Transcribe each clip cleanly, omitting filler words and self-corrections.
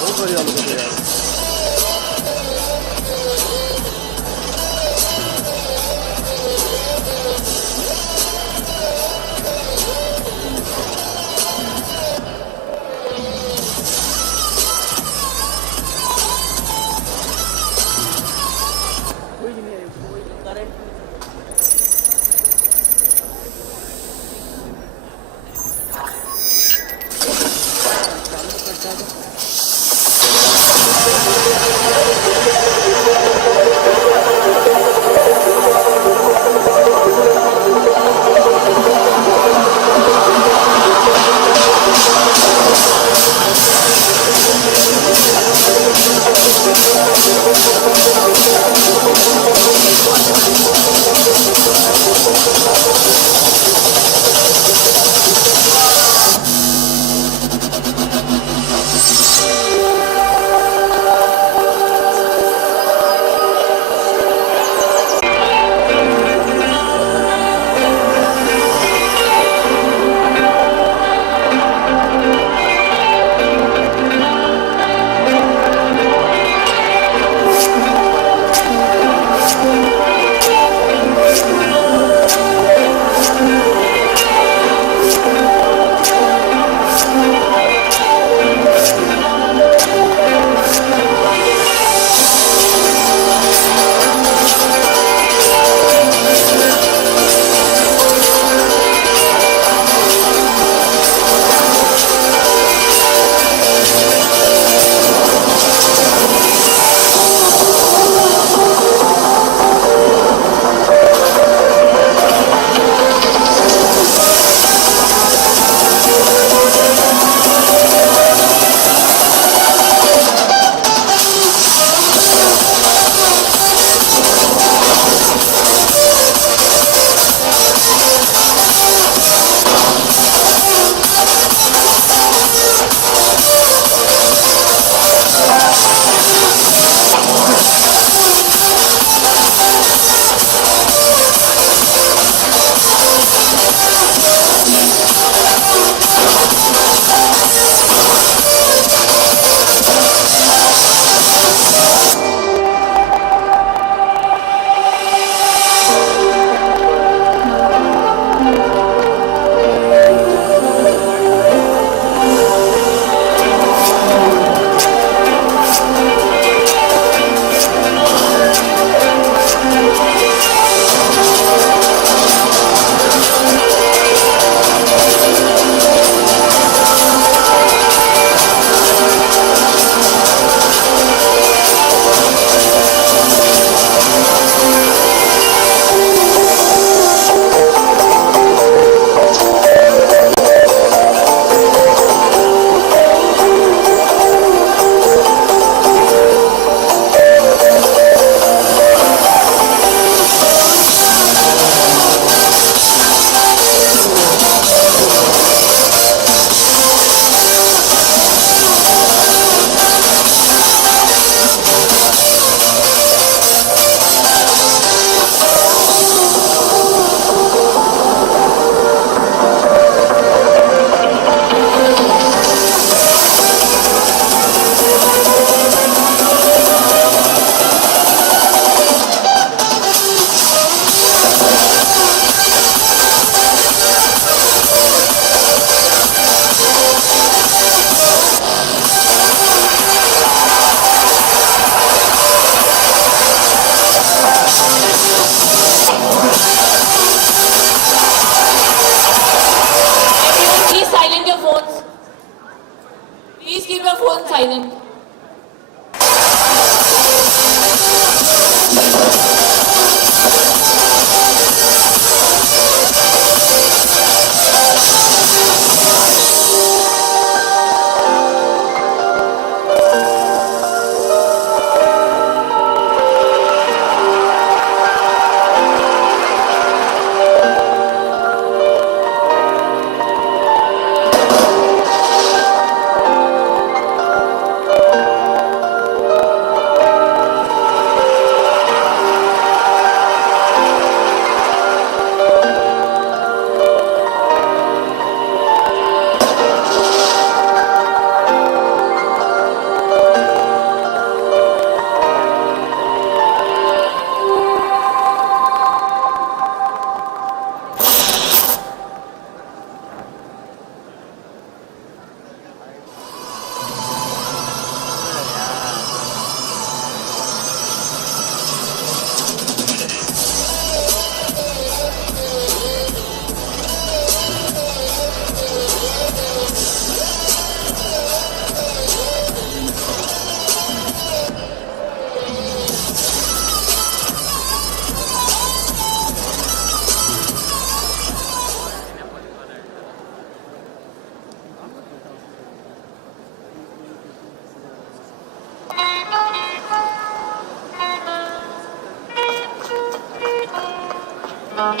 बहुत बढ़िया लोग थे यार। कोई नहीं है, कोई करंट चालू करता है।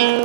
Hello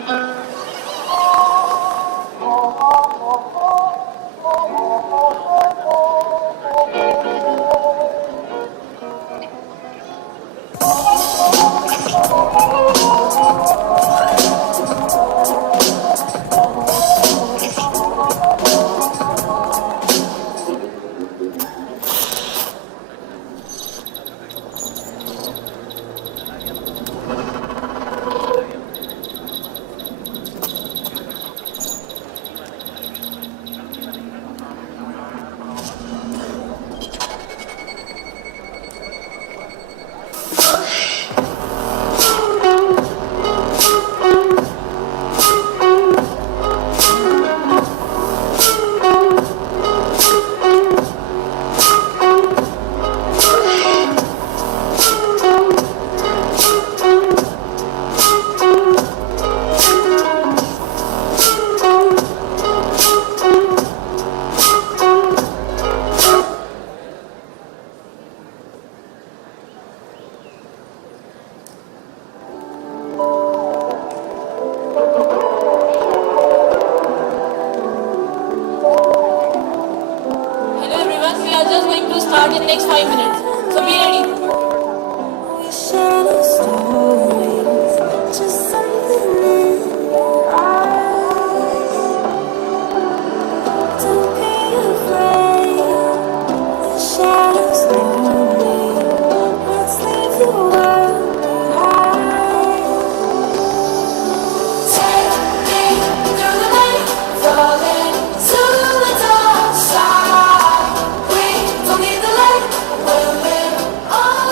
everyone, we are just going to start in next 5 minutes. So be ready. We share stories, just something in your eyes. Don't be afraid, the shadows lonely. Let's leave the world behind. Take me through the night, falling to the dark side. We don't need the light, we'll live on.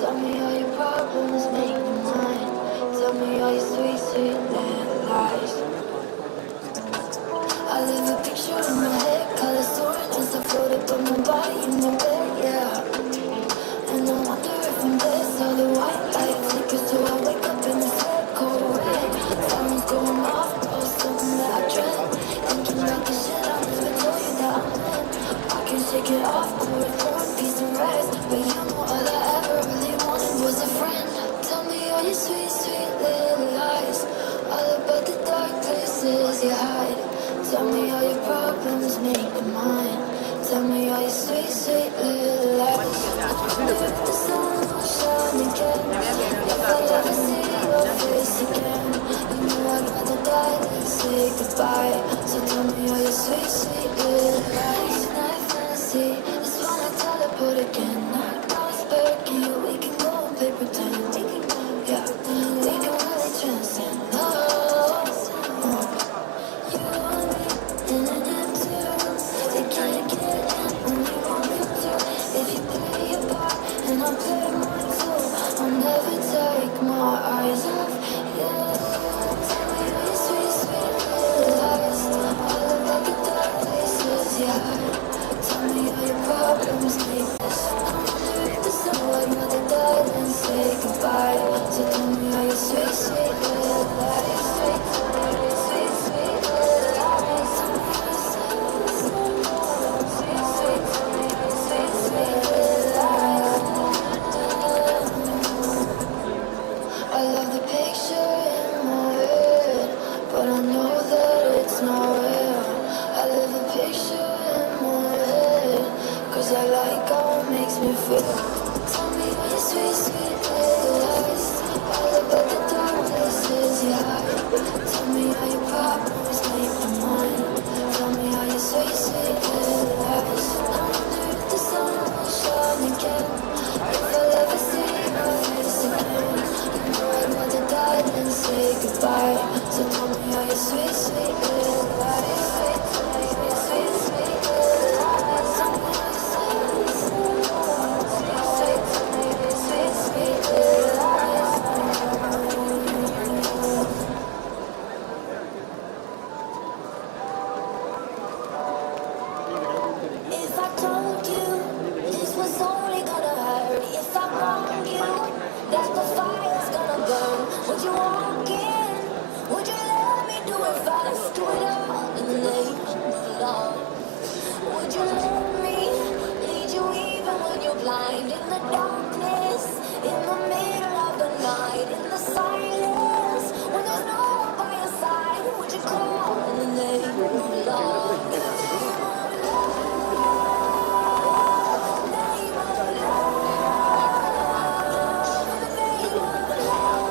Tell me all your problems, make me mine. Tell me all your sweet, sweet little lies. I live a picture in my head, colors orange, I floated on my body in my bed, yeah. And I wonder if I'm blessed, all the white light flickers till I wake up in this head cold red. Sirens going off, oh, something that I dread. Thinking about the shit I never told you that I meant. I can shake it off, pour it on, peace and rest. But you know all I ever really wanted was a friend. Tell me all your sweet, sweet little lies. All about the dark places you hide. Tell me all your problems, make me mine. Tell me all your sweet, sweet little lies. If the sun will shine again, if I'll ever see your face again, you know I'd rather die than say goodbye. So tell me all your sweet, sweet little lies. Night fantasy, just wanna teleport again. Not prosper, can you? We can go and play pretend. Yeah, we can really transcend. You and me in an empty room. They can't get in, only one for two. If you play your part and I play mine too, I'll never take my eyes off you. Tell me all your sweet, sweet little lies. All about the dark places you hide. Tell me all your problems, make this. I wonder if the sun would rather die than say goodbye. So tell me all your sweet, sweet little lies. Sweet, sweet, sweet little lies. Sweet, sweet, sweet, sweet little lies. I love the picture in my head, but I know that it's not real. I live a picture in my head, 'cause I like how it makes me feel. Tell me all your sweet, sweet little lies. All about the dark places you hide. Tell me all your problems, make me mine. Tell me all your sweet, sweet little lies. I wonder if the sun will shine again, if I'll ever see your face again. You know I'd rather die than say goodbye. So tell me all your sweet, sweet little lies. Sweet, sweet, sweet, sweet little lies. Tell me all your sweet, sweet, sweet, sweet, sweet little lies. If I told you this was only gonna hurt, if I warned you that the fire's gonna burn, would you walk in? Would you let me do it fast? Do it all in the name of love. Would you let me lead you even when you're blind? In the darkness, in the middle of the night, in the silence, when there's no one by your side, would you call in the name of love? In the name of love, name of love, in the name of love.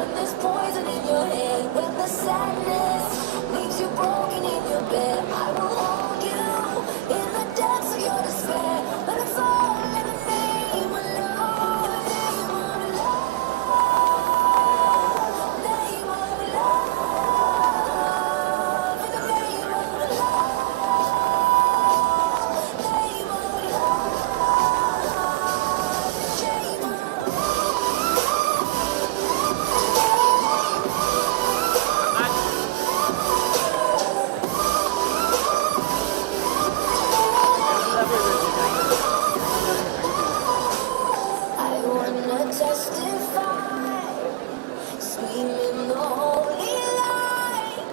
when there's poison in your head, when the sadness leaves you broken in your bed, I will hold you in the depths of your despair. But it's all in the name of love, in the name of love, name of love, in the name of love, name of love, name of I wanna testify, screaming the holy light.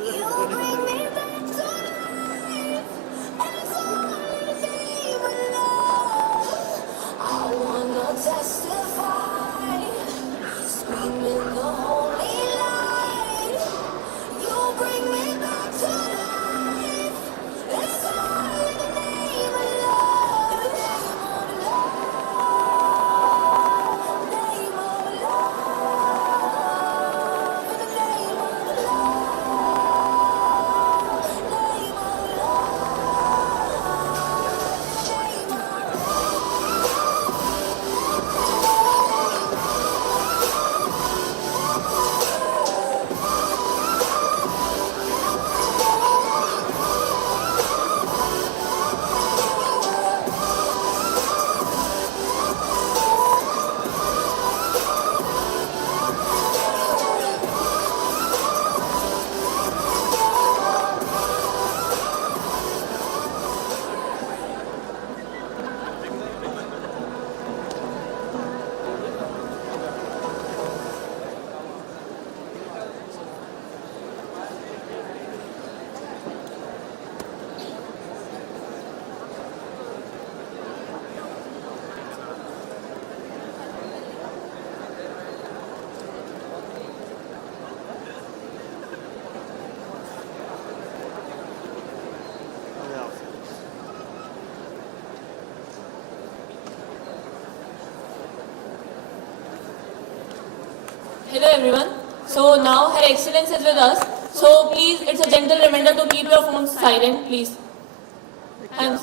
You bring me back to life, and it's all in the name of love. I wanna testify, screaming the holy light. You bring me back to life, and it's all in the name of love, in the name of love, name of love, in the name of love, name of Hello everyone. So now Her Excellence is with us. So please, it's a gentle reminder to keep your phones silent, please. Thanks.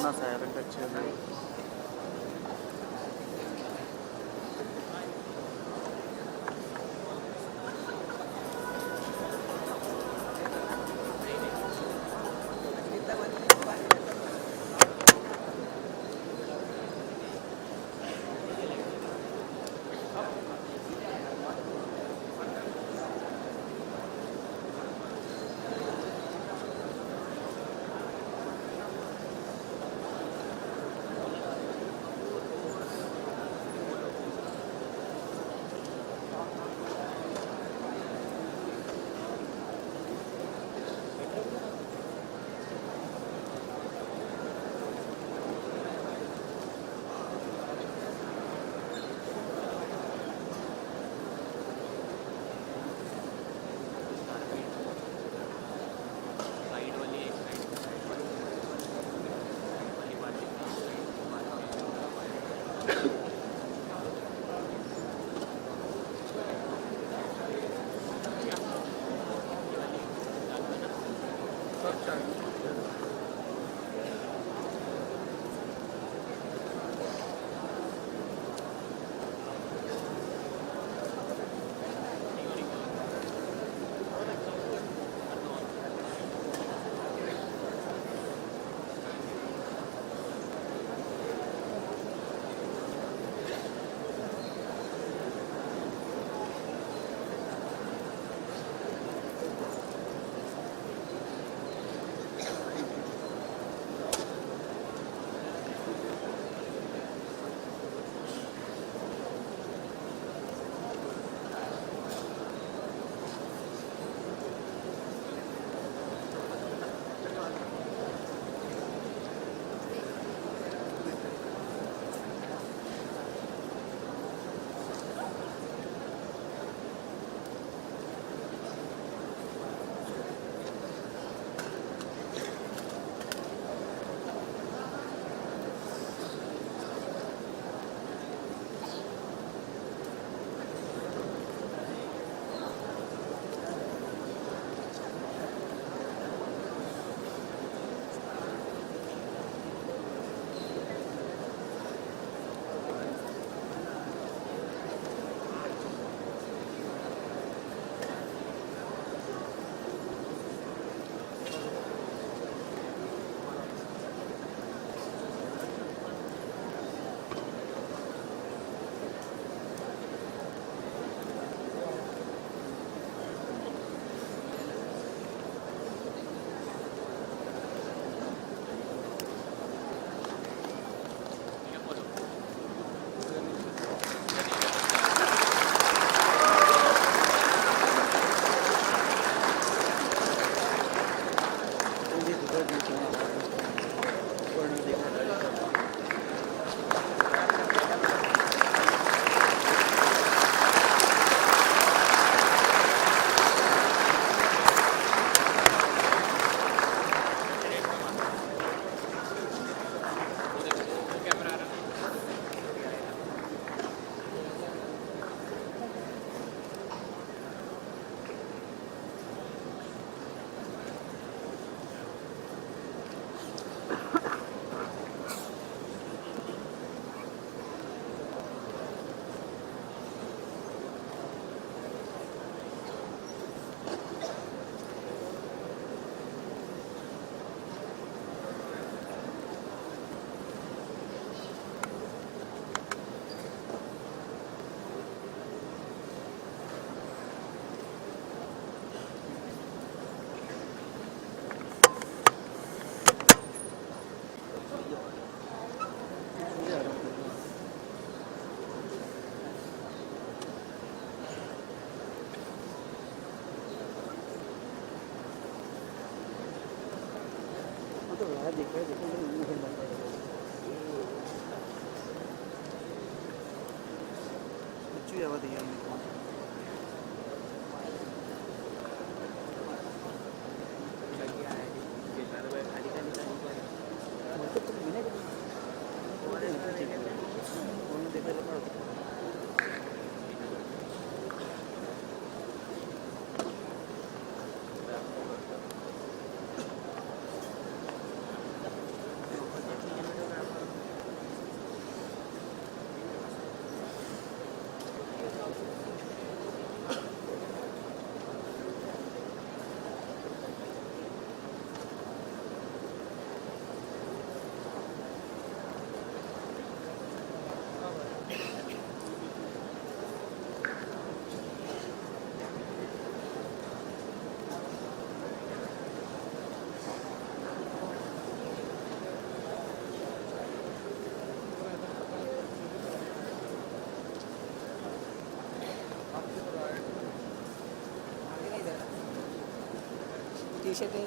T-shirt है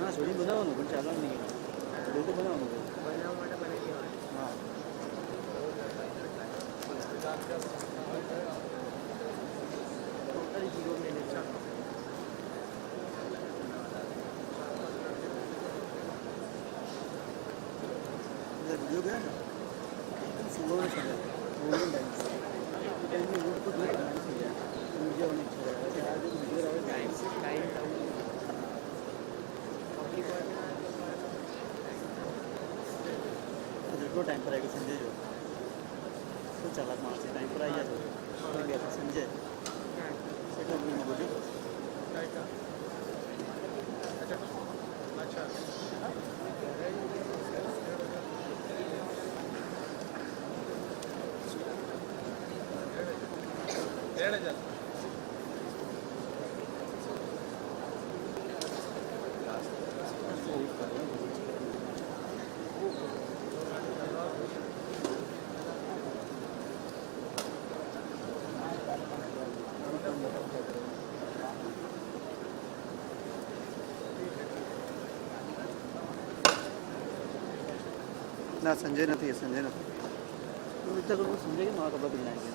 ના છોડી બનાવવાનું પણ ચાલવાનું નહીં લોકો બનાવવાનું હા वीडियो गया ना सुबह में चला गोल्डन डांस टाइम में रूट को दूर डांस हो गया मुझे होने अच्छा लगा वैसे आज जो वीडियो रहा डांस टाइम देखो टाइम पर आएगा संजय जो तो चला मार से टाइम पर आया तो गया था संजय सेटअप में बोलो ना संजय नहीं है संजय नहीं तो इतना लोग संजय के माँ कपड़ा दिलाएंगे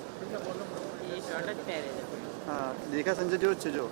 ये शर्ट अच्छे पहने हाँ देखा संजय जो अच्छे जो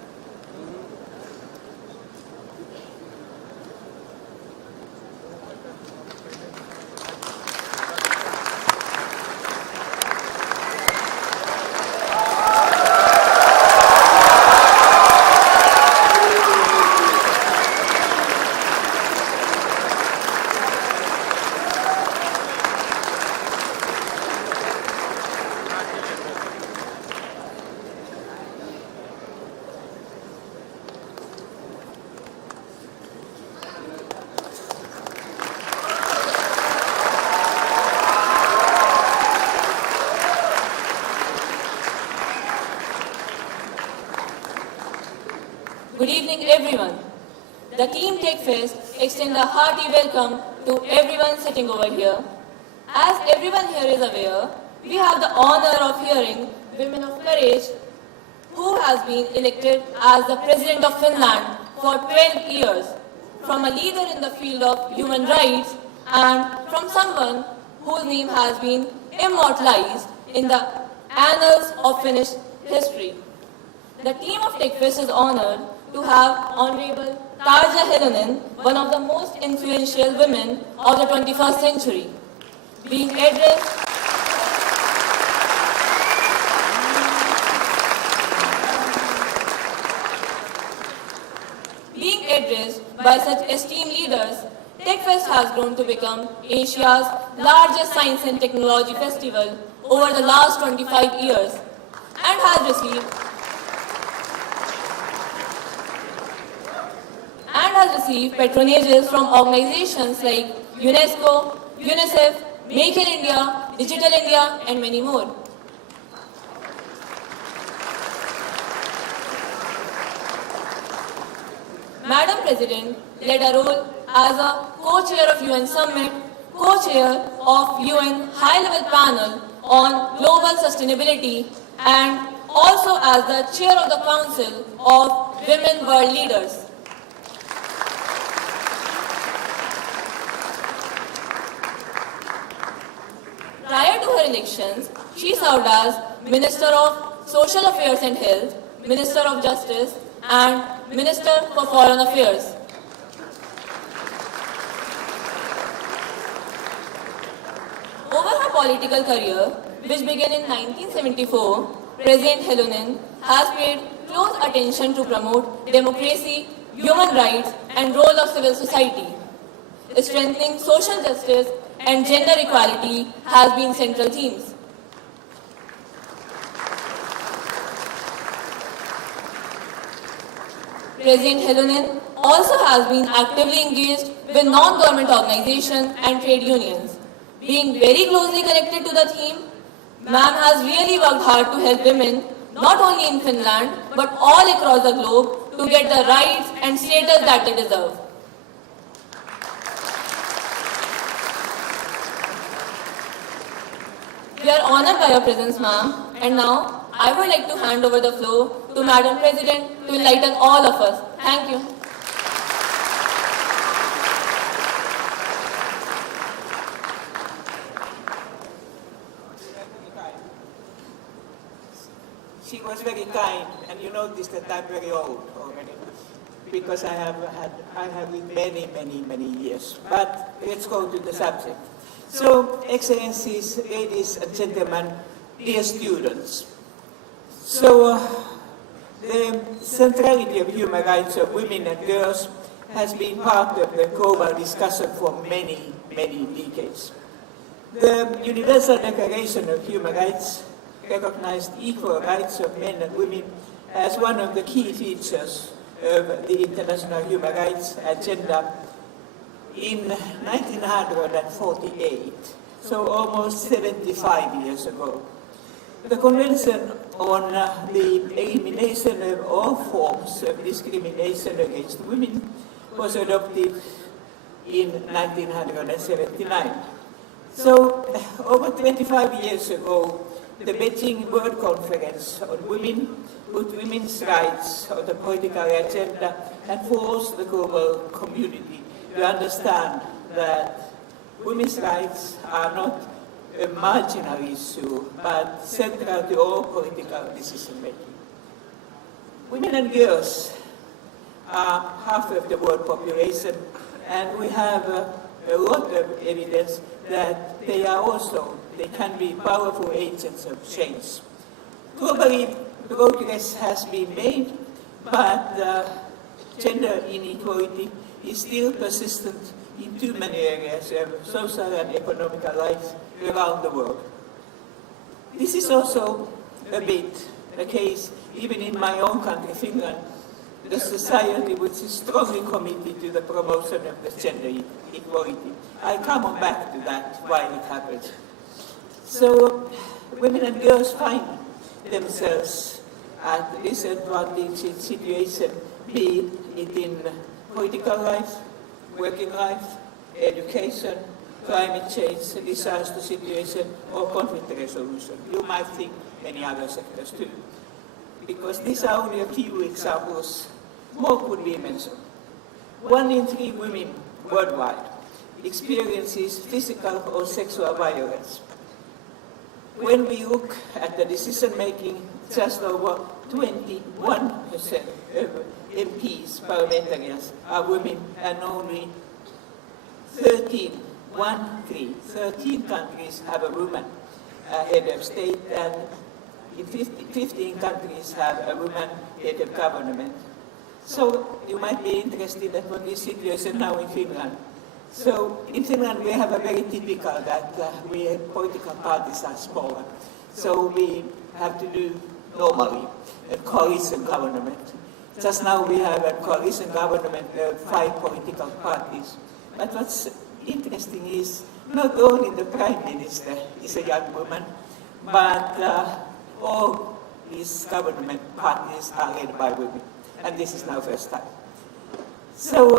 Good evening, everyone. The Team Tech Fest extends a hearty welcome to everyone sitting over here. As everyone here is aware, we have the honor of hearing Women of Courage, who has been elected as the President of Finland for 12 years, from a leader in the field of human rights and from someone whose name has been immortalized in the annals of Finnish history. The Team of Tech Fest is honored to have Hon'ble Tarja Halonen, one of the most influential women of the 21st century, being addressed by such esteemed leaders. TechFest has grown to become Asia's largest science and technology festival over the last 25 years and has received has received patronages from organizations like UNESCO, UNICEF, Make in India, Digital India, and many more. Madam President led a role as a co-chair of UN Summit, co-chair of UN High-Level Panel on Global Sustainability, and also as the chair of the Council of Women World Leaders. Prior to her elections, she served as Minister of Social Affairs and Health, Minister of Justice, and Minister for Foreign Affairs. Over her political career, which began in 1974, President Halonen has paid close attention to promote democracy, human rights, and role of civil society. Strengthening social justice and gender equality has been central themes. President Halonen also has been actively engaged with non-government organizations and trade unions. Being very closely connected to the theme, ma'am has really worked hard to help women, not only in Finland, but all across the globe, to get the rights and status that they deserve. We are honored by your presence, ma'am, and now I would like to hand over the floor to Madam President to enlighten all of us. Thank you. She was very kind, and you notice that I'm very old already, because I have lived many years. But let's go to the subject. So, Excellencies, ladies and gentlemen, dear students. So, the centrality of human rights of women and girls has been part of the global discussion for many decades. The Universal Declaration of Human Rights recognized equal rights of men and women as one of the key features of the international human rights agenda in 1948, so almost 75 years ago. The Convention on the Elimination of All Forms of Discrimination Against Women was adopted in 1979. So, over 25 years ago, the Beijing World Conference on Women put women's rights on the political agenda and forced the global community to understand that women's rights are not a marginal issue, but central to all political decision-making. Women and girls are half of the world population, and we have a lot of evidence that they can be powerful agents of change. Globally, progress has been made, but gender inequality is still persistent in too many areas of social and economic life around the world. This is also a bit the case even in my own country, Finland, the society which is strongly committed to the promotion of the gender equality. I come back to that, why it happens. So, women and girls find themselves at disadvantaged situation, be it in political life, working life, education, climate change, disaster situation, or conflict resolution. You might think many other sectors too. Because these are only a few examples. More could be mentioned. 1 in 3 women worldwide experiences physical or sexual violence. When we look at the decision-making, just over 21% of MPs, parliamentarians, are women, and only 13 countries have a woman head of state, and in 15 countries have a woman head of government. So you might be interested in what is the situation now in Finland. So in Finland we have a very typical that political parties are smaller. So we have to do normally a coalition government. Just now we have a coalition government of 5 political parties. But what's interesting is not only the Prime Minister is a young woman, but all these government parties are led by women. And this is now first time. So,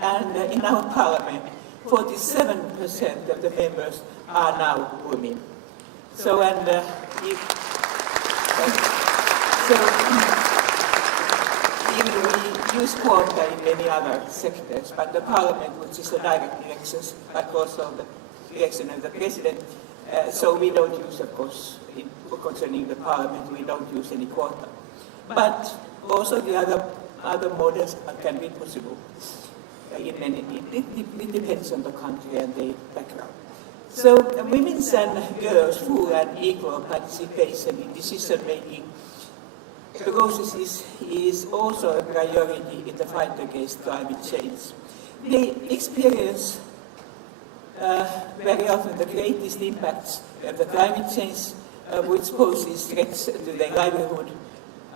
and in our parliament, 47% of the members are now women. So, and even we use quota in many other sectors, but the parliament, which is the direct elections, but also the election of the president, so we don't use, of course, concerning the parliament, we don't use any quota. But also the other models can be possible. It depends on the country and the background. So women's and girls' full and equal participation in decision-making process is also a priority in the fight against climate change. They experience very often the greatest impacts of the climate change, which poses threats to their livelihood,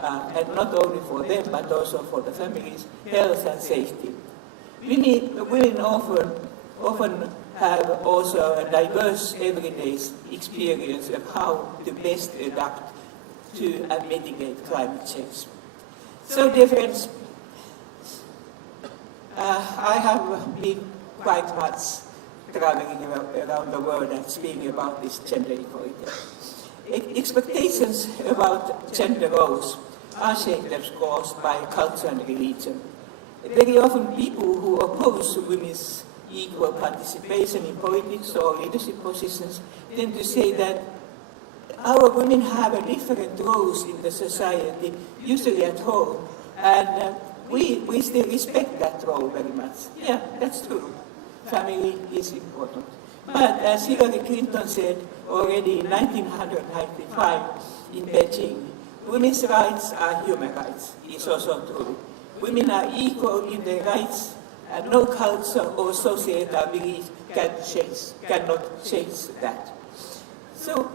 and not only for them, but also for the families, health and safety. Women often have also a diverse everyday experience of how to best adapt to and mitigate climate change. So, dear friends, I have been quite much traveling around the world and speaking about this gender equality. Expectations about gender roles are shaped, of course, by culture and religion. Very often people who oppose women's equal participation in politics or leadership positions tend to say that our women have a different roles in the society, usually at home, and we still respect that role very much. Yeah, that's true. Family is important. But as Hillary Clinton said already in 1995 in Beijing, women's rights are human rights. It's also true. Women are equal in their rights, and no culture or societal belief cannot change that. So,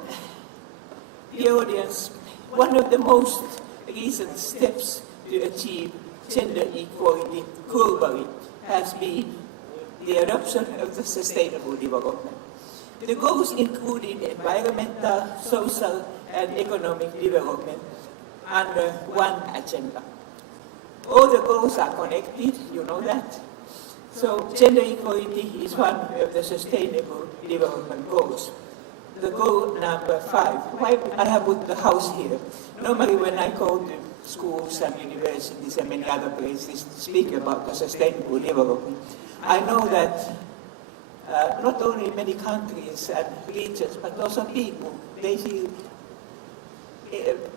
dear audience, one of the most recent steps to achieve gender equality globally has been the adoption of the Sustainable Development. The goals included environmental, social, and economic development under one agenda. All the goals are connected, you know that. So gender equality is one of the Sustainable Development Goals. The goal number 5. Why I have put the house here? Normally when I go to schools and universities and many other places to speak about the sustainable development, I know that not only many countries and regions, but also people, they feel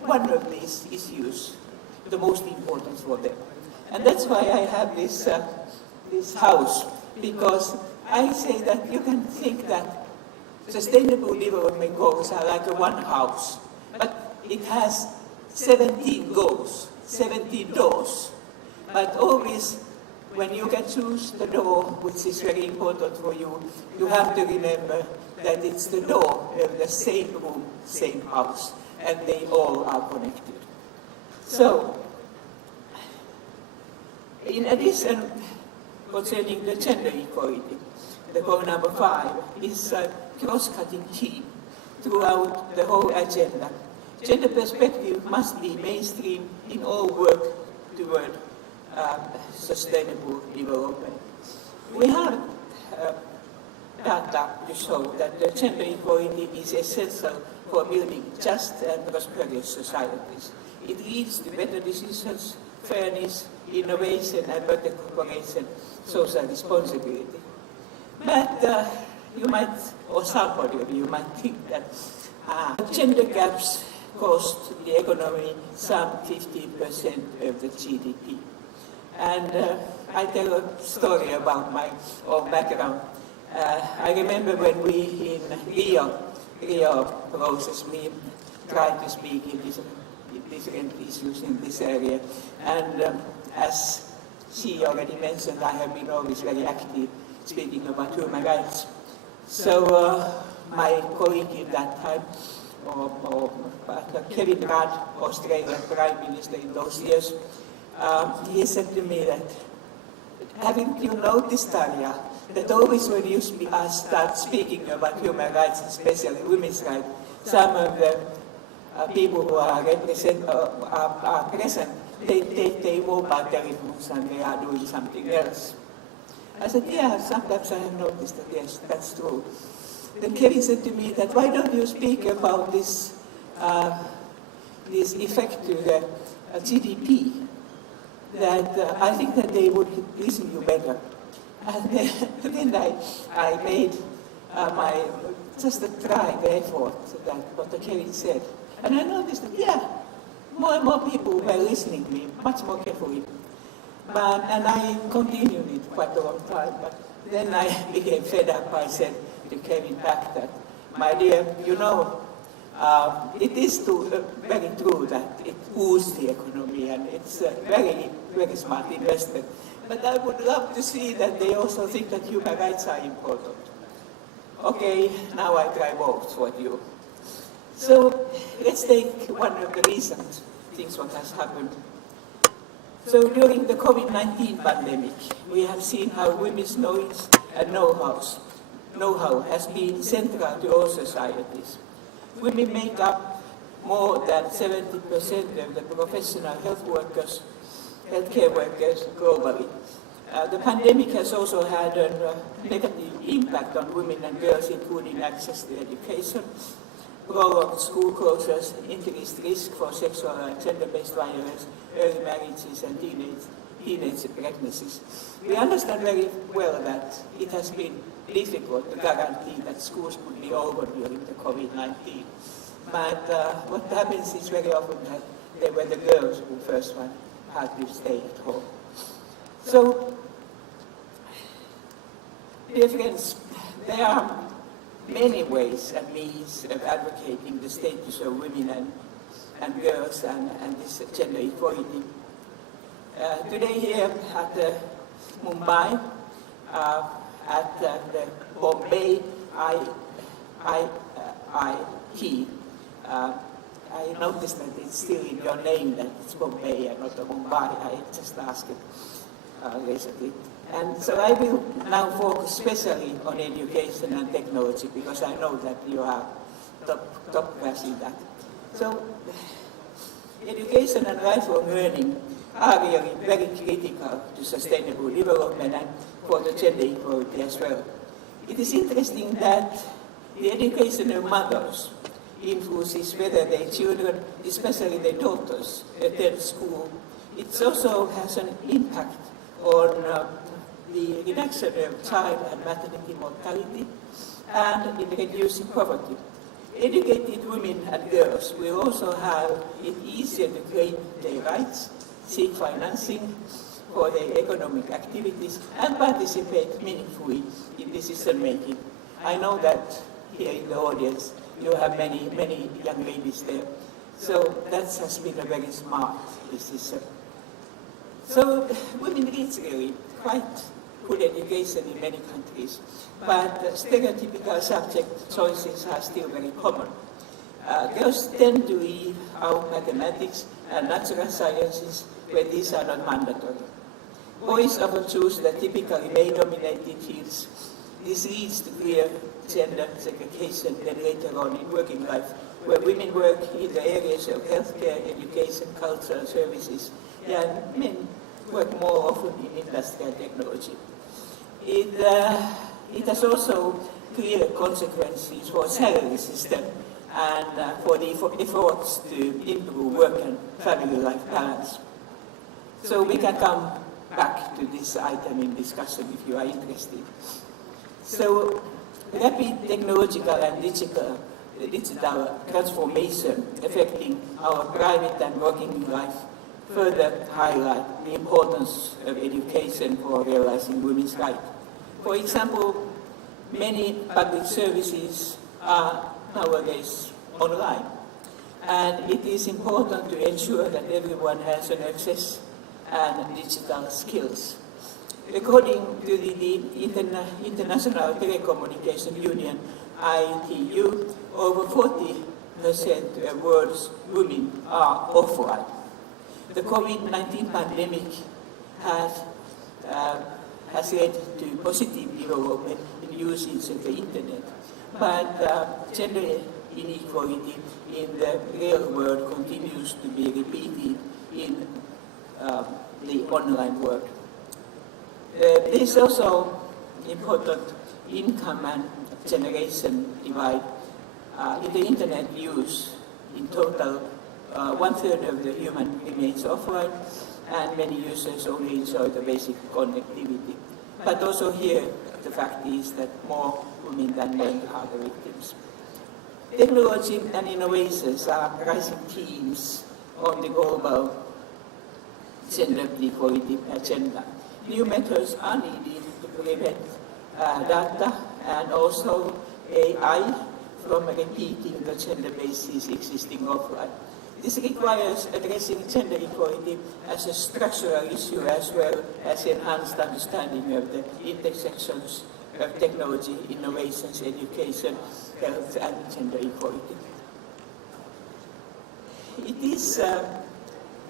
one of these issues the most important for them. And that's why I have this house, because I say that you can think that Sustainable Development Goals are like one house, but it has 17 goals, 17 doors. But always, when you can choose the door, which is very important for you, you have to remember that it's the door of the same room, same house, and they all are connected. So, in addition, concerning the gender equality, the goal number 5 is a cross-cutting theme throughout the whole agenda. Gender perspective must be mainstream in all work toward sustainable development. We have data to show that the gender equality is essential for building just and prosperous societies. It leads to better decisions, fairness, innovation, and better cooperation, social responsibility. But you might, or somebody of you might think that gender gaps cost the economy some 15% of the GDP. And I tell a story about my own background. I remember when we in Rio process, we tried to speak in different issues in this area. And as she already mentioned, I have been always very active speaking about human rights. So my colleague in that time, Kevin Rudd, Australian Prime Minister in those years, he said to me that, haven't you noticed, Tarja, that always when you start speaking about human rights, especially women's rights, some of the people who are present, they take their mobile telephones and they are doing something else. I said, yeah, sometimes I have noticed that, yes, that's true. Then Kevin said to me that, why don't you speak about this effect to the GDP, that I think that they would listen to you better. And then I made just a try, the effort, that what Kevin said. And I noticed that, yeah, more and more people were listening to me, much more carefully. And I continued it quite a long time, but then I became fed up. I said to Kevin back that, my dear, you know, it is very true that it boosts the economy and it's a very, very smart investment. But I would love to see that they also think that human rights are important. Okay, now I try both for you. So let's take one of the recent things what has happened. So during the COVID-19 pandemic, we have seen how women's knowledge and know-how has been central to all societies. Women make up more than 70% of the professional healthcare workers globally. The pandemic has also had a negative impact on women and girls, including access to education, prolonged school closures, increased risk for sexual and gender-based violence, early marriages and teenage pregnancies. We understand very well that it has been difficult to guarantee that schools would be over during the COVID-19. But what happens is very often that they were the girls who first one had to stay at home. So, dear friends, there are many ways and means of advocating the status of women and girls and this gender equality. Today here at Mumbai, at the Bombay I noticed that it's still in your name that it's Bombay and not Mumbai. I just asked it recently. And so I will now focus especially on education and technology because I know that you are top class in that. So education and lifelong learning are really very critical to sustainable development and for the gender equality as well. It is interesting that the education of mothers influences whether their children, especially their daughters, attend school. It also has an impact on the reduction of child and maternity mortality and in reducing poverty. Educated women and girls will also have it easier to claim their rights, seek financing for their economic activities, and participate meaningfully in decision making. I know that here in the audience you have many young ladies there, so that has been a very smart decision. So women reach really quite good education in many countries, but stereotypical subject choices are still very common. Girls tend to leave out mathematics and natural sciences where these are not mandatory. Boys often choose the typically male-dominated fields. This leads to clear gender segregation then later on in working life, where women work in the areas of healthcare, education, culture, and services, and men work more often in industry and technology. It has also clear consequences for salary system and for the efforts to improve work and family life balance. So we can come back to this item in discussion if you are interested. So rapid technological and digital transformation affecting our private and working life further highlight the importance of education for realizing women's rights. For example, many public services are nowadays online, and it is important to ensure that everyone has an access and digital skills. According to the International Telecommunication Union, ITU, over 40% of world's women are offline. The COVID-19 pandemic has led to positive development in usage of the internet, but gender inequality in the real world continues to be repeated in the online world. There is also important income and generation divide. In the internet use, in total, 1/3 of the human remains offline, and many users only enjoy the basic connectivity. But also here, the fact is that more women than men are the victims. Technology and innovations are rising themes on the global gender equality agenda. New methods are needed to prevent data and also AI from repeating the gender bases existing offline. This requires addressing gender equality as a structural issue as well as enhanced understanding of the intersections of technology, innovations, education, health, and gender equality. It is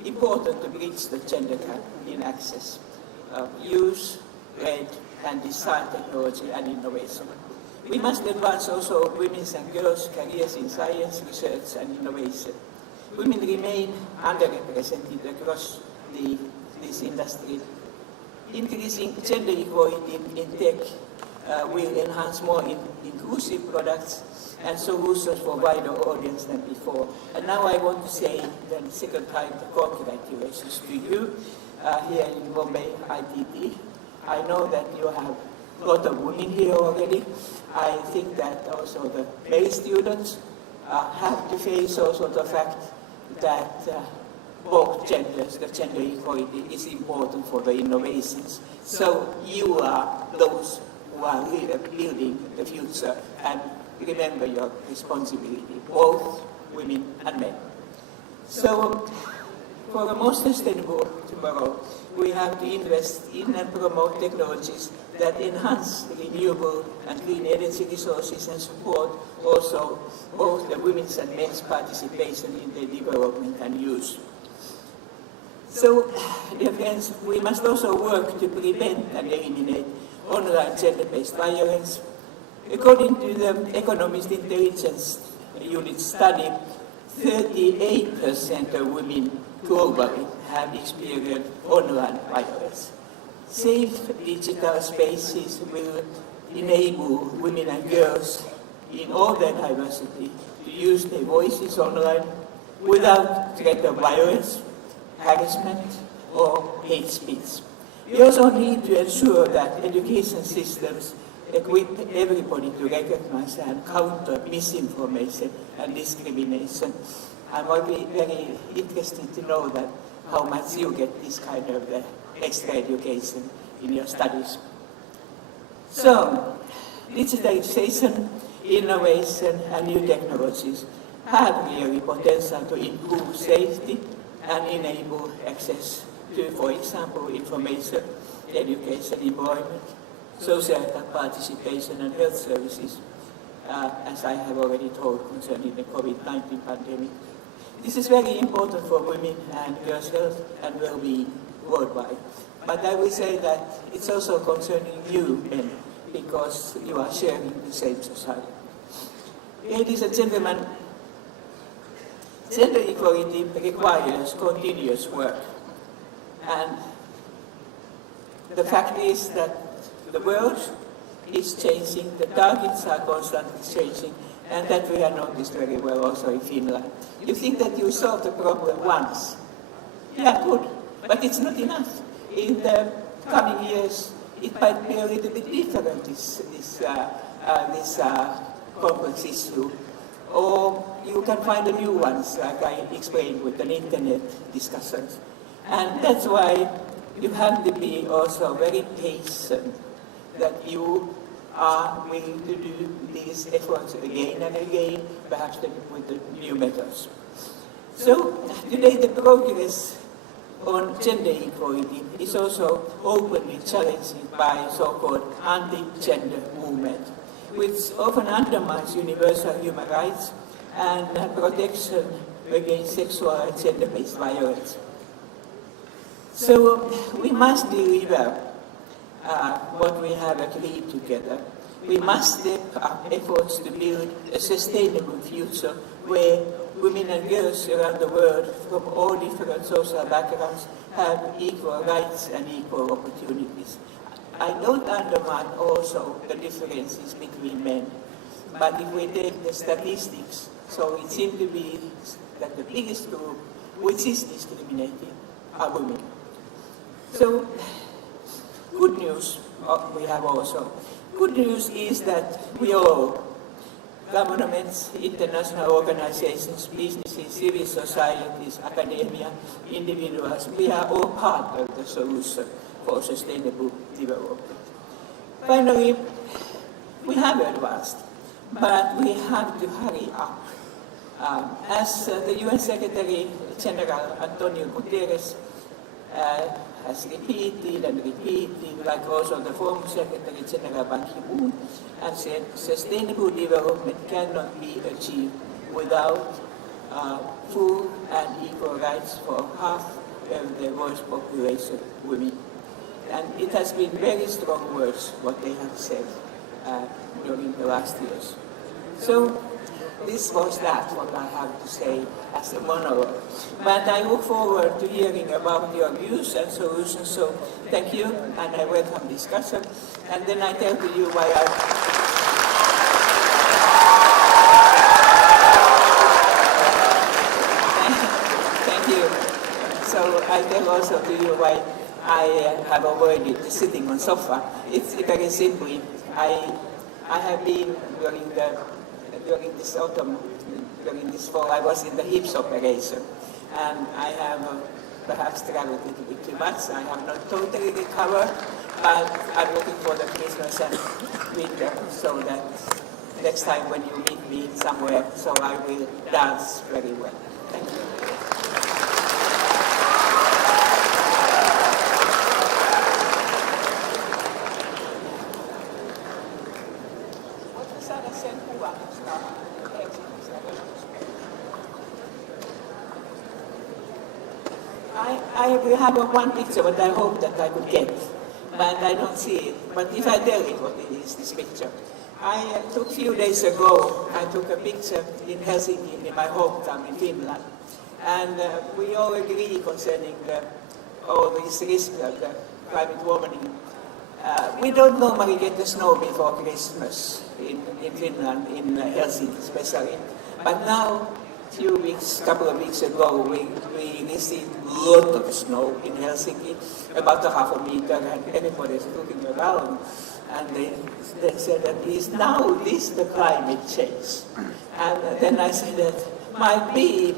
important to bridge the gender gap in access, use, rate, and design technology and innovation. We must advance also women's and girls' careers in science, research, and innovation. Women remain underrepresented across this industry. Increasing gender equality in tech will enhance more inclusive products and solutions for wider audience than before. And now I want to say the second time congratulations to you here in Bombay ITT. I know that you have a lot of women here already. I think that also the male students have to face also the fact that both genders, the gender equality is important for the innovations. So you are those who are building the future, and remember your responsibility, both women and men. So for a more sustainable tomorrow, we have to invest in and promote technologies that enhance renewable and clean energy resources and support also both the women's and men's participation in the development and use. So, dear friends, we must also work to prevent and eliminate online gender-based violence. According to the Economist Intelligence Unit study, 38% of women globally have experienced online violence. Safe digital spaces will enable women and girls in all their diversity to use their voices online without threat of violence, harassment, or hate speech. We also need to ensure that education systems equip everybody to recognize and counter misinformation and discrimination. I'm very interested to know that how much you get this kind of extra education in your studies. So, digitalization, innovation, and new technologies have really potential to improve safety and enable access to, for example, information, education, employment, social participation, and health services, as I have already told concerning the COVID-19 pandemic. This is very important for women and girls' health and well-being worldwide. But I will say that it's also concerning you men, because you are sharing the same society. Ladies and gentlemen, gender equality requires continuous work. And the fact is that the world is changing, the targets are constantly changing, and that we have noticed very well also in Finland. You think that you solved the problem once. Yeah, good, but it's not enough. In the coming years, it might be a little bit different, this complex issue. Or you can find a new ones, like I explained with an internet discussions. And that's why you have to be also very patient, that you are willing to do these efforts again and again, perhaps with the new methods. So today the progress on gender equality is also openly challenged by so-called anti-gender movement, which often undermines universal human rights and protection against sexual and gender-based violence. So we must deliver what we have agreed together. We must step up efforts to build a sustainable future where women and girls around the world from all different social backgrounds have equal rights and equal opportunities. I don't undermine also the differences between men, but if we take the statistics, so it seems to be that the biggest group which is discriminated are women. So, good news we have also. Good news is that we all, governments, international organizations, businesses, civil societies, academia, individuals, we are all part of the solution for sustainable development. Finally, we have advanced, but we have to hurry up. As the UN Secretary General Antonio Guterres has repeated and repeated, like also the former Secretary General Ban Ki-moon, and said sustainable development cannot be achieved without full and equal rights for half of the world's population, women. And it has been very strong words what they have said during the last years. So this was that, what I have to say as a monologue. But I look forward to hearing about your views and solutions, so thank you, and I welcome discussion. And then I tell to you why Thank you. So I tell also to you why I have avoided sitting on sofa. It's very simply, I have been during this autumn, during this fall, I was in the hips operation, and I have perhaps traveled a little bit too much. I have not totally recovered, but I'm looking for the Christmas and winter, so that next time when you meet me somewhere, so I will dance very well. Thank you. I have one picture, but I hope that I could get, but I don't see it. But if I tell it what it is, this picture. I took a few days ago, I took a picture in Helsinki, in my hometown in Finland, and we all agree concerning all these risks of the climate warming. We don't normally get the snow before Christmas in Finland, in Helsinki especially, but now, couple of weeks ago, we received a lot of snow in Helsinki, about a half a meter, and everybody's looking around, and they said that is this the climate change? And then I said that might be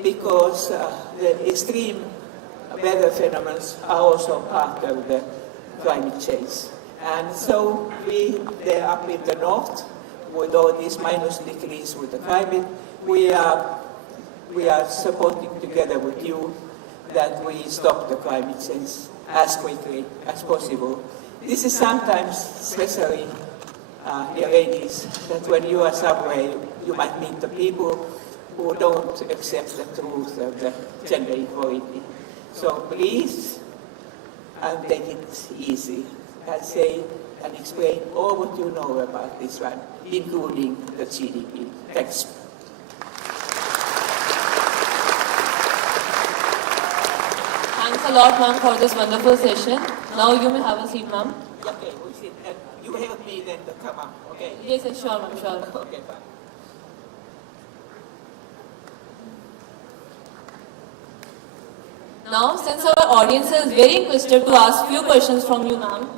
because the extreme weather phenomena are also part of the climate change. And so they're up in the north, with all these minus degrees with the climate, we are supporting together with you that we stop the climate change as quickly as possible. This is sometimes, especially dear ladies, that when you are somewhere, you might meet the people who don't accept the truth of the gender equality. So please, take it easy and say and explain all what you know about this one, including the GDP. Thanks. Thanks a lot, ma'am, for this wonderful session. Now you may have a seat, ma'am. Okay, we'll sit. You help me then to come up, okay? Yes, yes, sure, ma'am, sure. Okay, fine. Now, since our audience is very interested to ask few questions from you, ma'am,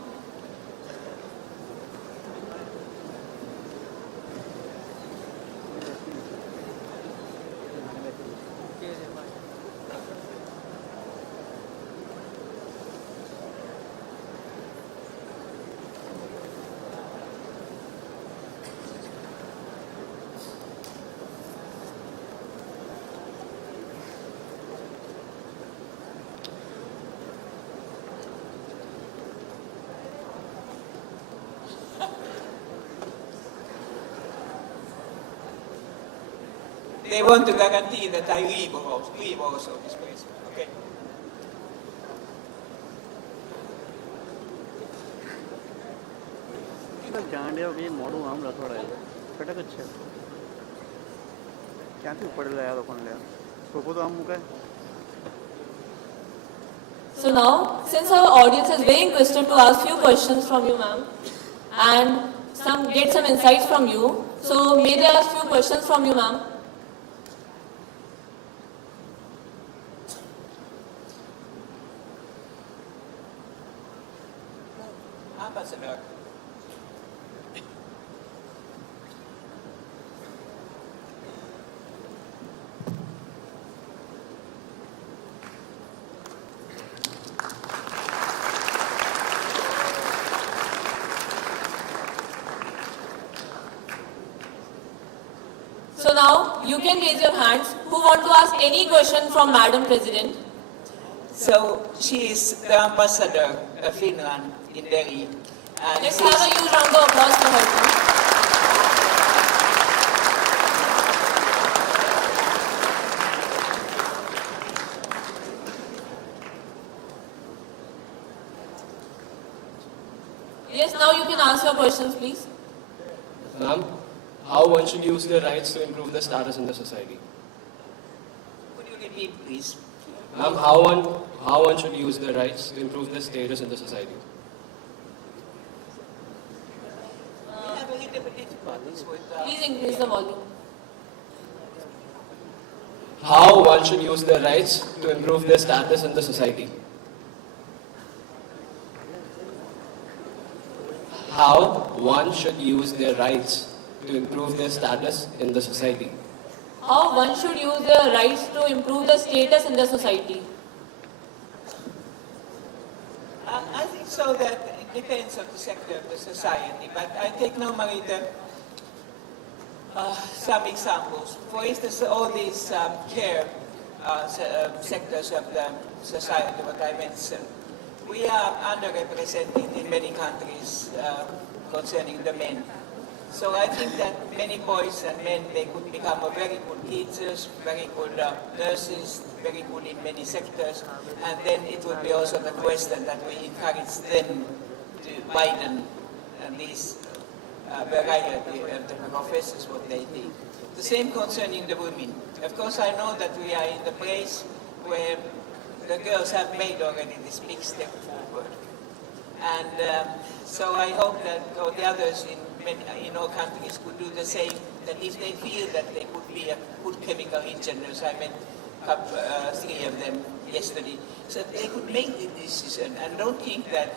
They want to guarantee that I leave also this place. Okay. કેટલાક ગાંડિયા બી મોડું આમ રખોડાય ખટક જ છે ક્યાંથી પડેલા આ લોકોને લે ખોખો તો આમ મુકાય. So now, since our audience is very interested to ask few questions from you, ma'am, and get some insights from you, so may they ask few questions from you, ma'am? Ambassador. So now, you can raise your hands who want to ask any question from Madam President. So she is the ambassador of Finland in Delhi. And Let's have a huge round of applause for her too. Yes, now you can ask your questions, please. Ma'am, how one should use their rights to improve the status in the society? Could you repeat, please? Ma'am, how one should use their rights to improve the status in the society? We have a little bit difficulties with Please increase the volume. How one should use their rights to improve their status in the society? How one should use their rights to improve their status in the society? How one should use their rights to improve the status in the society? I think so that it depends on the sector of the society, but I take normally some examples. For instance, all these care sectors of the society, what I mentioned, we are underrepresented in many countries concerning the men. So I think that many boys and men, they could become very good teachers, very good nurses, very good in many sectors, and then it would be also the question that we encourage them to widen this variety of the professors, what they did. The same concerning the women. Of course, I know that we are in the place where the girls have made already this big step forward. And so I hope that all the others in all countries could do the same, that if they feel that they could be a good chemical engineers, I met three of them yesterday, so they could make the decision and don't think that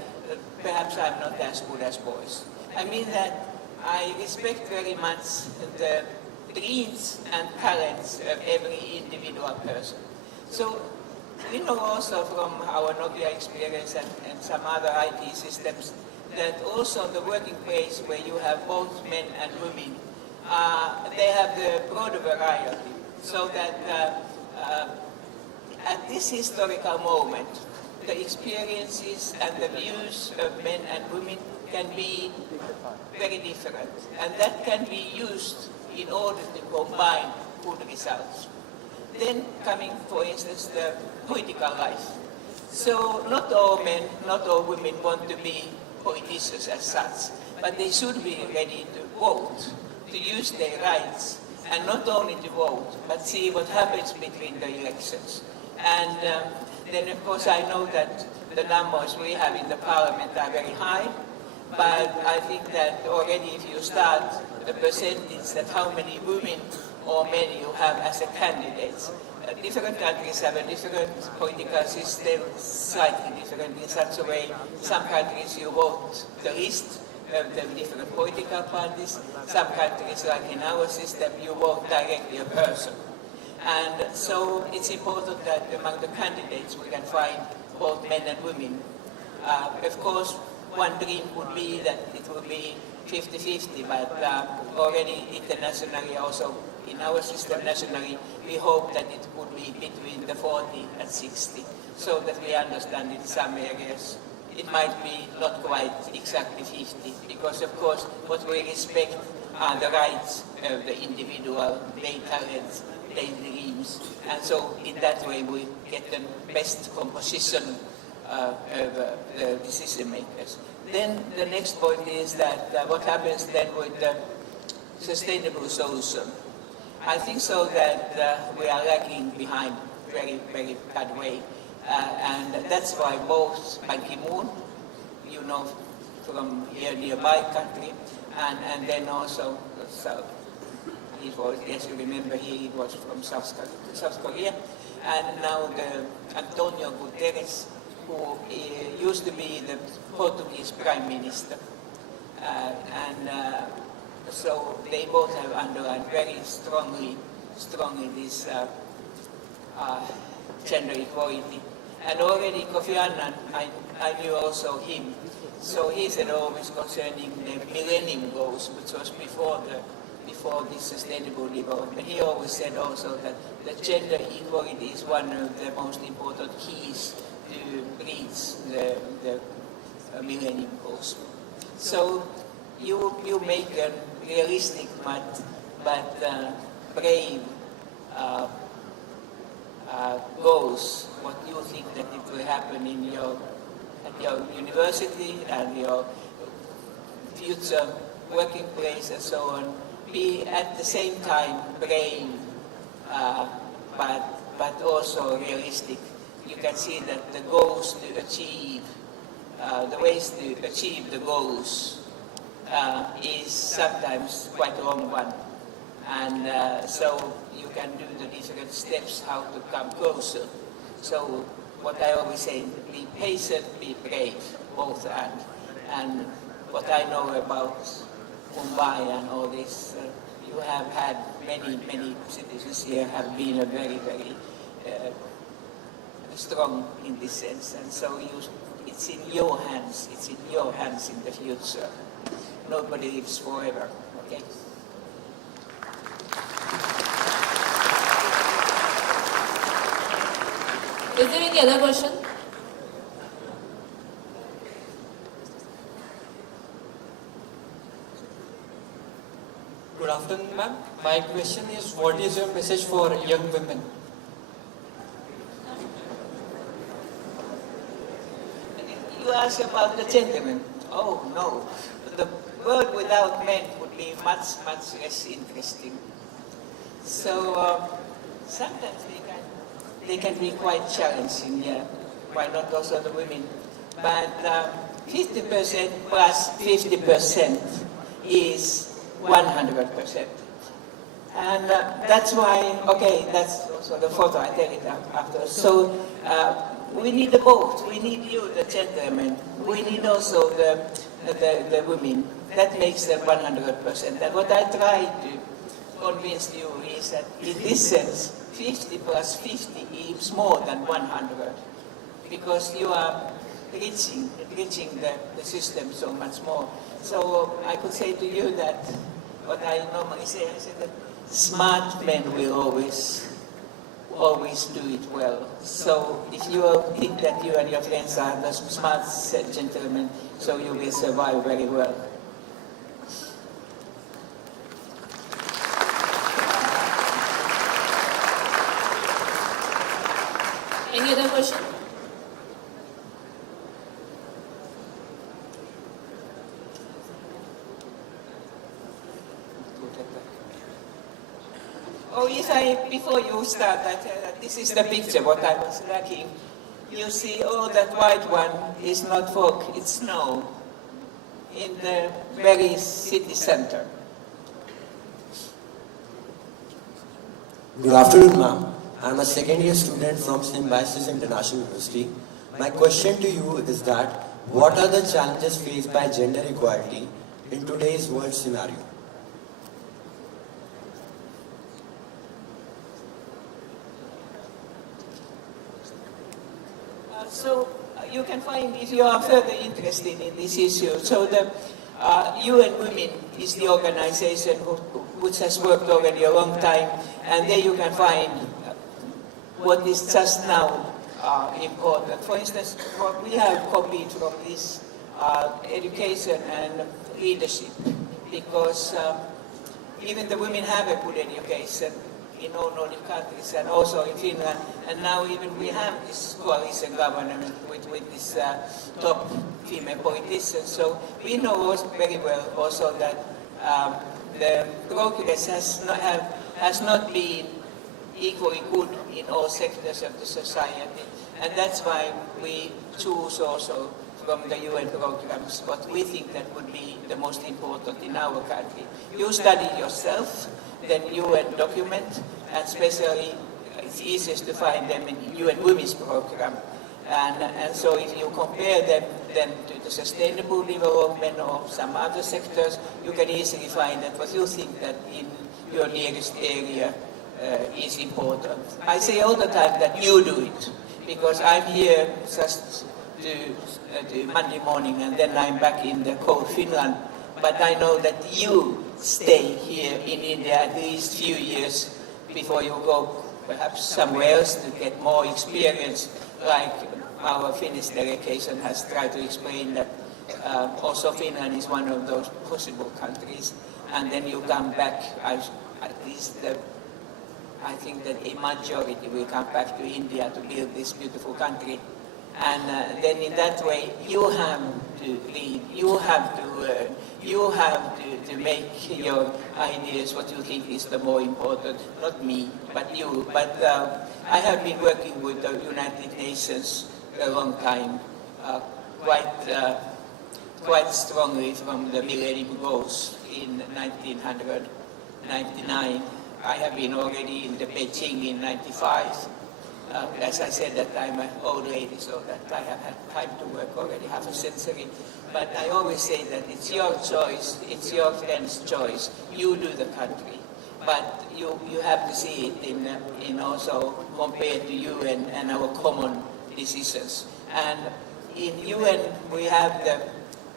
perhaps I'm not as good as boys. I mean that I respect very much the dreams and talents of every individual person. So we know also from our Nokia experience and some other IT systems that also the working place where you have both men and women, they have the broader variety. So that at this historical moment, the experiences and the views of men and women can be very different. And that can be used in order to combine good results. Then coming, for instance, the political life. So not all men, not all women want to be politicians as such, but they should be ready to vote, to use their rights, and not only to vote, but see what happens between the elections. And then, of course, I know that the numbers we have in the parliament are very high, but I think that already if you start the percentage that how many women or men you have as a candidates, different countries have a different political system, slightly different in such a way. Some countries you vote the list of the different political parties. Some countries, like in our system, you vote directly a person. And so it's important that among the candidates we can find both men and women. Of course, one dream would be that it would be 50-50, but already internationally, also in our system nationally, we hope that it would be between the 40 and 60, so that we understand in some areas it might be not quite exactly 50, because of course what we respect are the rights of the individual, their talents, their dreams, and so in that way we get the best composition the decision makers. Then the next point is that what happens then with the sustainable solution. I think so that we are lagging behind very, very bad way. And that's why both Ban Ki-moon, you know, from here nearby country, and then also South. He was, as you remember, he was from South Korea, and now the Antonio Guterres, who used to be the Portuguese Prime Minister, so they both have underlined very strongly this gender equality. And already Kofi Annan, I knew also him. So he said always concerning the Millennium Goals, which was before the Sustainable Development. He always said also that the gender equality is one of the most important keys to reach the Millennium Goals. So you make a realistic but brave goals. What you think that it will happen in at your university and your future working place and so on. Be at the same time brave, but also realistic. You can see that the goals to achieve, the ways to achieve the goals is sometimes quite a long one. And so you can do the different steps how to come closer. So what I always say, be patient, be brave, both and what I know about Mumbai and all this, you have had many citizens here have been a very, very strong in this sense, and so it's in your hands, in the future. Nobody lives forever, okay? Is there any other question? Good afternoon, ma'am. My question is, what is your message for young women? You ask about the gentlemen. Oh no, the world without men would be much less interesting. So sometimes they can be quite challenging. Yeah, why not also the women? But 50% plus 50% is 100%. And that's why, okay, that's also the photo, I take it after. So we need the both. We need you, the gentlemen. We need also the women. That makes them 100%. And what I try to convince you is that in this sense, 50 plus 50 is more than 100. Because you are reaching the system so much more. So I could say to you that what I normally say, I say that smart men will always do it well. So if you think that you and your friends are the smart gentlemen, so you will survive very well. Any other question? Oh, if before you start, this is the picture, what I was lacking. You see, oh, that white one is not fog, it's snow in the very city center. Good afternoon, ma'am. I'm a second-year student from Symbiosis International University. My question to you is that, what are the challenges faced by gender equality in today's world scenario? So you can find, if you are further interested in this issue, so the UN Women is the organization which has worked already a long time, and there you can find what is just now important. For instance, what we have copied from this education and leadership, because even the women have a good education, in all Nordic countries and also in Finland. And now even we have this coalition government with this top female politicians. So we know also very well also that the progress has not been equally good in all sectors of the society. And that's why we choose also from the UN programs what we think that would be the most important in our country. You study yourself, then UN document, and especially it's easiest to find them in UN Women's Program. And so if you compare them then to the sustainable development or some other sectors, you can easily find that what you think that in your nearest area is important. I say all the time that you do it, because I'm here just to Monday morning and then I'm back in the cold Finland. But I know that you stay here in India at least few years before you go perhaps somewhere else to get more experience, like our Finnish delegation has tried to explain that also Finland is one of those possible countries. And then you come back, at least I think that a majority will come back to India to build this beautiful country. And then in that way, you have to lead, you have to learn, you have to make your ideas what you think is the more important, not me, but you. But I have been working with the United Nations a long time, quite strongly from the Millennium Goals in 1999. I have been already in the Beijing in 95. As I said, that I'm an old lady, so that I have had time to work already half a century. But I always say that it's your choice, it's your friend's choice. You do the country, but you have to see it in also compared to UN and our common decisions. And in UN we have the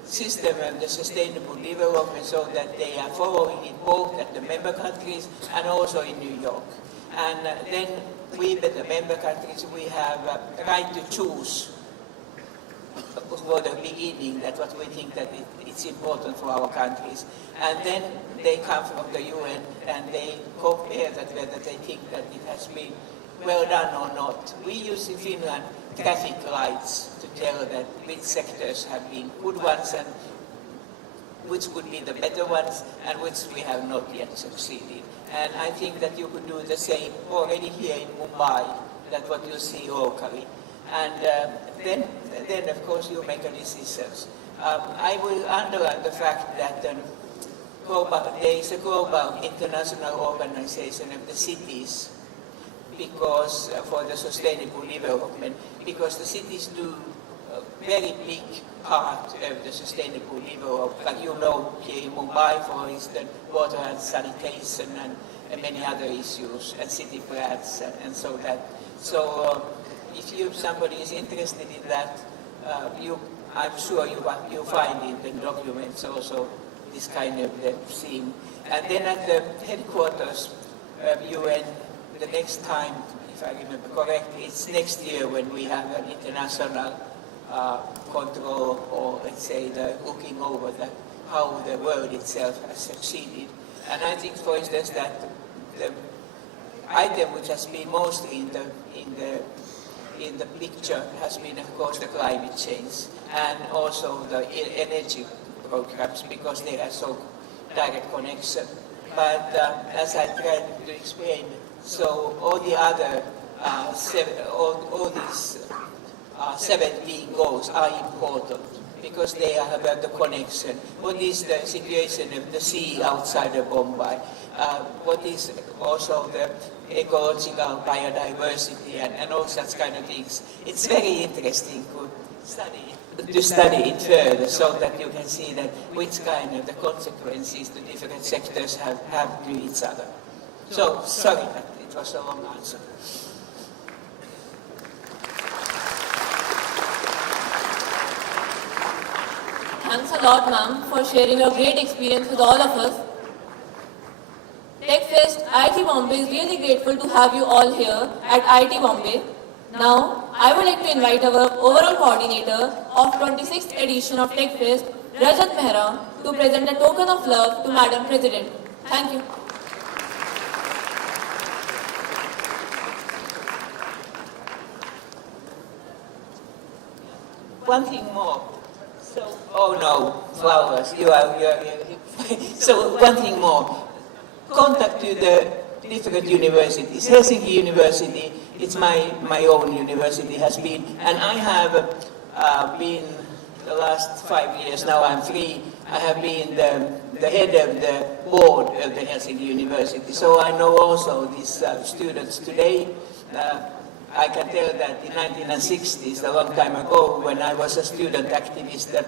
system of the sustainable development, so that they are following it both at the member countries and also in New York. And then we, the member countries, we have a right to choose for the beginning that what we think that it's important for our countries. And then they come from the UN and they compare that whether they think that it has been well done or not. We use in Finland traffic lights to tell that which sectors have been good ones and which could be the better ones and which we have not yet succeeded. And I think that you could do the same already here in Mumbai, that what you see locally. And then of course you make a decisions. I will underline the fact that there is a global international organization of the cities because for the sustainable development, because the cities do a very big part of the sustainable development. Like you know, here in Mumbai, for instance, water and sanitation and many other issues, and city plans, and so that. So if somebody is interested in that, I'm sure you find in the documents also this kind of theme. And then at the headquarters of UN, the next time, if I remember correctly, it's next year when we have an international control, or let's say looking over how the world itself has succeeded. And I think, for instance, that the item which has been mostly in the picture has been, of course, the climate change and also the energy programs, because they have so direct connection. But as I tried to explain, so all the other all these 17 goals are important because they are about the connection. What is the situation of the sea outside of Mumbai? What is also the ecological biodiversity and all such kind of things? It's very interesting to study it further, so that you can see that which kind of the consequences the different sectors have to each other. So, sorry that it was a long answer. Thanks a lot, ma'am, for sharing your great experience with all of us. TechFest IIT Bombay is really grateful to have you all here at IIT Bombay. Now, I would like to invite our overall coordinator of 26th edition of TechFest, Rajat Mehra, to present a token of love to Madam President. Thank you. one thing more. So, oh no, flowers, you are so one thing more. Contact to the different universities. Helsinki University, it's my own university has been, and I have been the last 5 years, now I'm 3, I have been the head of the board of the Helsinki University. So I know also these students today. I can tell that in 1960s, a long time ago, when I was a student activist, a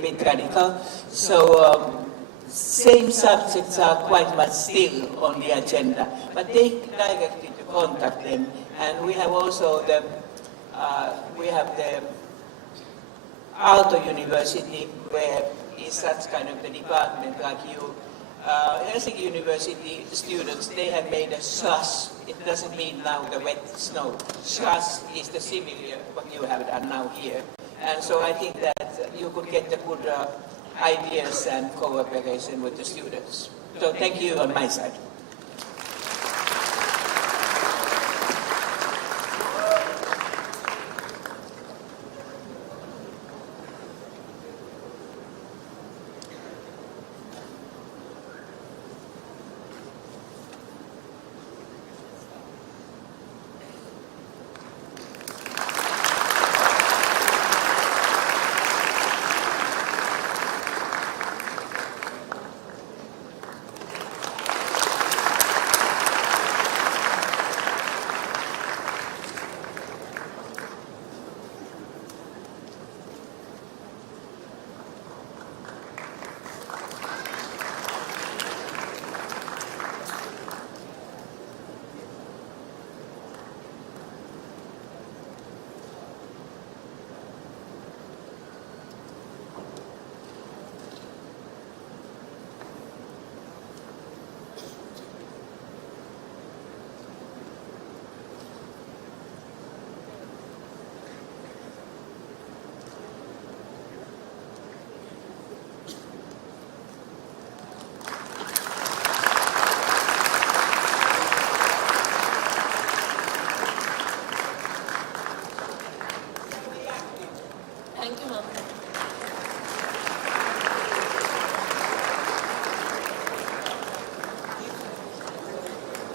bit radical. So same subjects are quite much still on the agenda, but take directly to contact them. And we have also the Aalto University, where is such kind of the department like you. Helsinki University students, they have made a slush. It doesn't mean now the wet snow. Slush is the similar what you have done now here. And so I think that you could get the good ideas and cooperation with the students. So thank you on my side.